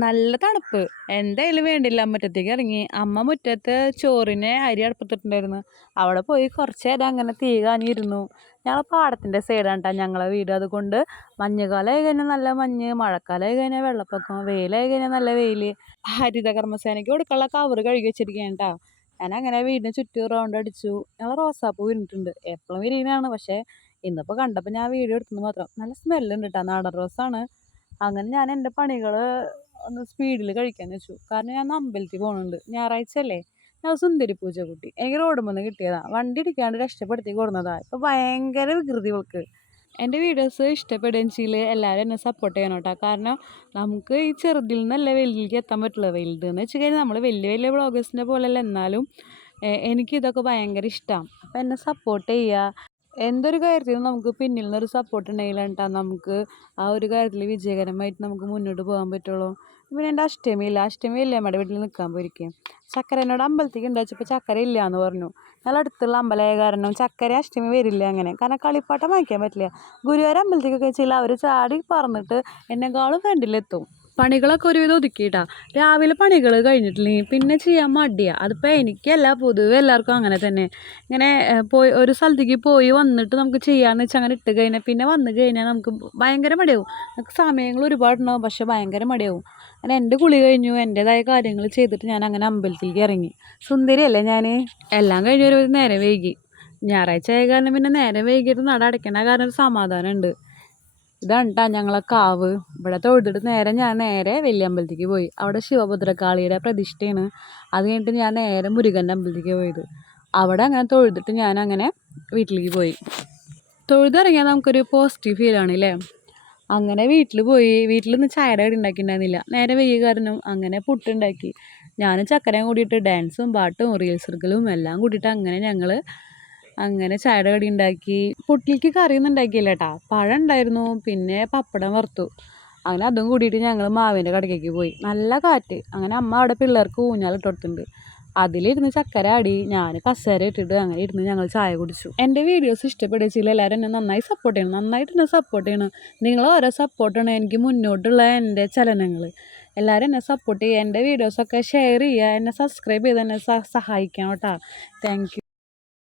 നല്ല തണുപ്പ്. എന്തായാലും വേണ്ടില്ല. മുറ്റത്തേക്ക് ഇറങ്ങി. അമ്മ മുറ്റത്ത് ചോറിന് അരി അടുപ്പത്തിട്ടുണ്ടായിരുന്നു. അവിടെ പോയി കുറച്ച് നേരം അങ്ങനെ തീ കാഞ്ഞിരുന്നു. ഞങ്ങൾ പാടത്തിൻ്റെ സൈഡാണ് കേട്ടോ ഞങ്ങളെ വീട്. അതുകൊണ്ട് മഞ്ഞുകാലമായി കഴിഞ്ഞാൽ നല്ല മഞ്ഞ്, മഴക്കാലമായി കഴിഞ്ഞാൽ വെള്ളപ്പൊക്കം, വെയിലായി കഴിഞ്ഞാൽ നല്ല വെയിൽ. ഹരിത കർമ്മസേനയ്ക്ക് കൊടുക്കാനുള്ള കവറ് കഴുകി വെച്ചിരിക്കുകയാണ് കേട്ടോ. ഞാൻ അങ്ങനെ വീടിന് ചുറ്റും റൗണ്ട് അടിച്ചു. ഞങ്ങൾ റോസാപ്പൂ വിരിഞ്ഞിട്ടുണ്ട്. എപ്പോഴും വിരിയുന്നതാണ്. പക്ഷേ ഇന്നിപ്പോൾ കണ്ടപ്പോൾ ഞാൻ വീഡിയോ എടുത്തെന്ന് മാത്രം. നല്ല സ്മെല്ലുണ്ട് കേട്ടോ. നാടൻ റോസാണ്. അങ്ങനെ ഞാൻ എൻ്റെ പണികൾ ഒന്ന് സ്പീഡിൽ കഴിക്കാന്ന് വെച്ചു. കാരണം ഞാൻ അമ്പലത്തിൽ പോകുന്നുണ്ട്. ഞായറാഴ്ച അല്ലേ. ഞാൻ സുന്ദരി പൂജക്കുട്ടി. എനിക്ക് റോഡ് വന്ന് കിട്ടിയതാണ്. വണ്ടി ഇടിക്കാണ്ട് രക്ഷപ്പെടുത്തി കൊടുന്നതാണ്. ഇപ്പോൾ ഭയങ്കര വികൃതി ഇവൾക്ക്. എൻ്റെ വീഡിയോസ് ഇഷ്ടപ്പെടുകയും ചെയ്യൽ എല്ലാവരും എന്നെ സപ്പോർട്ട് ചെയ്യണം കേട്ടോ. കാരണം നമുക്ക് ഈ ചെറുതിൽ നിന്നല്ല വലുതിലേക്ക് എത്താൻ പറ്റുള്ളൂ. വലുതെന്ന് വെച്ച് കഴിഞ്ഞാൽ നമ്മൾ വലിയ വലിയ വ്ളോഗേഴ്സിൻ്റെ പോലെയല്ല. എന്നാലും എനിക്കിതൊക്കെ ഭയങ്കര ഇഷ്ടമാണ്. അപ്പോൾ എന്നെ സപ്പോർട്ട് ചെയ്യുക. എന്തൊരു കാര്യത്തിനും നമുക്ക് പിന്നിൽ നിന്നൊരു സപ്പോർട്ട് ഉണ്ടെങ്കിലാണ് കേട്ടോ നമുക്ക് ആ ഒരു കാര്യത്തിൽ വിജയകരമായിട്ട് നമുക്ക് മുന്നോട്ട് പോകാൻ പറ്റുള്ളൂ. പിന്നെ എൻ്റെ അഷ്ടമി ഇല്ല നമ്മുടെ വീട്ടിൽ നിൽക്കാൻ പോയിരിക്കും. ചക്കരനോട് അമ്പലത്തേക്ക് ഉണ്ടാച്ചപ്പോൾ ചക്കര ഇല്ല എന്ന് പറഞ്ഞു. ഞങ്ങൾ അടുത്തുള്ള അമ്പലമായ കാരണം ചക്കര അഷ്ടമി വരില്ല. അങ്ങനെ കാരണം കളിപ്പാട്ടം വാങ്ങിക്കാൻ പറ്റില്ല. ഗുരുവായൂർ അമ്പലത്തേക്കൊക്കെ വെച്ചാൽ അവർ ചാടി പറന്നിട്ട് എന്നെക്കാളും ഫ്രണ്ടിലെത്തും. പണികളൊക്കെ ഒരുവിധം ഒതുക്കിയിട്ടാ. രാവിലെ പണികൾ കഴിഞ്ഞിട്ടില്ലെങ്കിൽ പിന്നെ ചെയ്യാൻ മടിയാണ്. അതിപ്പോൾ എനിക്കല്ല, പൊതുവെ എല്ലാവർക്കും അങ്ങനെ തന്നെ. ഇങ്ങനെ പോയി ഒരു സ്ഥലത്തേക്ക് പോയി വന്നിട്ട് നമുക്ക് ചെയ്യാമെന്ന് വെച്ചാൽ അങ്ങനെ ഇട്ട് കഴിഞ്ഞാൽ പിന്നെ വന്നു കഴിഞ്ഞാൽ നമുക്ക് ഭയങ്കര മടിയാവും. നമുക്ക് സമയങ്ങൾ ഒരുപാടുണ്ടാവും, പക്ഷെ ഭയങ്കര മടിയാവും. അങ്ങനെ എൻ്റെ കുളി കഴിഞ്ഞു, എൻ്റേതായ കാര്യങ്ങൾ ചെയ്തിട്ട് ഞാൻ അങ്ങനെ അമ്പലത്തിലേക്ക് ഇറങ്ങി. സുന്ദരിയല്ലേ ഞാൻ. എല്ലാം കഴിഞ്ഞ് ഒരു നേരെ വൈകി. ഞായറാഴ്ച ആയ കാരണം പിന്നെ നേരെ വൈകിട്ട് നട അടയ്ക്കണ കാരണം ഒരു സമാധാനമുണ്ട്. ഇതാണ് കേട്ടോ ഞങ്ങളെ കാവ്. ഇവിടെ തൊഴുതിട്ട് ഞാൻ നേരെ വലിയ അമ്പലത്തേക്ക് പോയി. അവിടെ ശിവഭദ്രകാളിയുടെ പ്രതിഷ്ഠയാണ്. അത് കഴിഞ്ഞിട്ട് ഞാൻ നേരെ മുരുകൻ്റെ അമ്പലത്തേക്ക് പോയത്. അവിടെ അങ്ങനെ തൊഴുതിട്ട് ഞാൻ അങ്ങനെ വീട്ടിലേക്ക് പോയി. തൊഴുതിറങ്ങിയാൽ നമുക്കൊരു പോസിറ്റീവ് ഫീലാണ് അല്ലേ. അങ്ങനെ വീട്ടിൽ പോയി. വീട്ടിൽ നിന്ന് ചായയുടെ കടി ഉണ്ടാക്കിയിട്ടുണ്ടായിരുന്നില്ല. നേരെ വൈകിയ കാരണം അങ്ങനെ പുട്ടുണ്ടാക്കി. ഞാനും ചക്കരയും കൂടിയിട്ട് ഡാൻസും പാട്ടും റീൽസ് എടുക്കലും എല്ലാം കൂടിയിട്ട് അങ്ങനെ ചായയുടെ കടി ഉണ്ടാക്കി. പുട്ടിലേക്ക് കറിയൊന്നും ഉണ്ടാക്കിയില്ല കേട്ടോ. പഴം ഉണ്ടായിരുന്നു, പിന്നെ പപ്പടം വറുത്തു. അങ്ങനെ അതും കൂടിയിട്ട് ഞങ്ങൾ മാവിൻ്റെ കടയ്ക്ക് പോയി. നല്ല കാറ്റ്. അങ്ങനെ അമ്മ അവിടെ പിള്ളേർക്ക് ഊഞ്ഞാലിട്ട് കൊടുത്തിട്ടുണ്ട്. അതിലിരുന്ന് ചക്കര ആടി, ഞാൻ കസേര ഇട്ടിട്ട് അങ്ങനെ ഇരുന്ന് ഞങ്ങൾ ചായ കുടിച്ചു. എൻ്റെ വീഡിയോസ് ഇഷ്ടപ്പെടുകയും എല്ലാവരും എന്നെ നന്നായി സപ്പോർട്ട് ചെയ്യണം. നന്നായിട്ട് എന്നെ സപ്പോർട്ട് ചെയ്യണം. നിങ്ങൾ ഓരോ സപ്പോർട്ടാണ് എനിക്ക് മുന്നോട്ടുള്ള എൻ്റെ ചലനങ്ങൾ. എല്ലാവരും എന്നെ സപ്പോർട്ട് ചെയ്യുക. എൻ്റെ വീഡിയോസൊക്കെ ഷെയർ ചെയ്യുക. എന്നെ സബ്സ്ക്രൈബ് ചെയ്ത് എന്നെ സഹായിക്കണം കേട്ടോ. Thank you.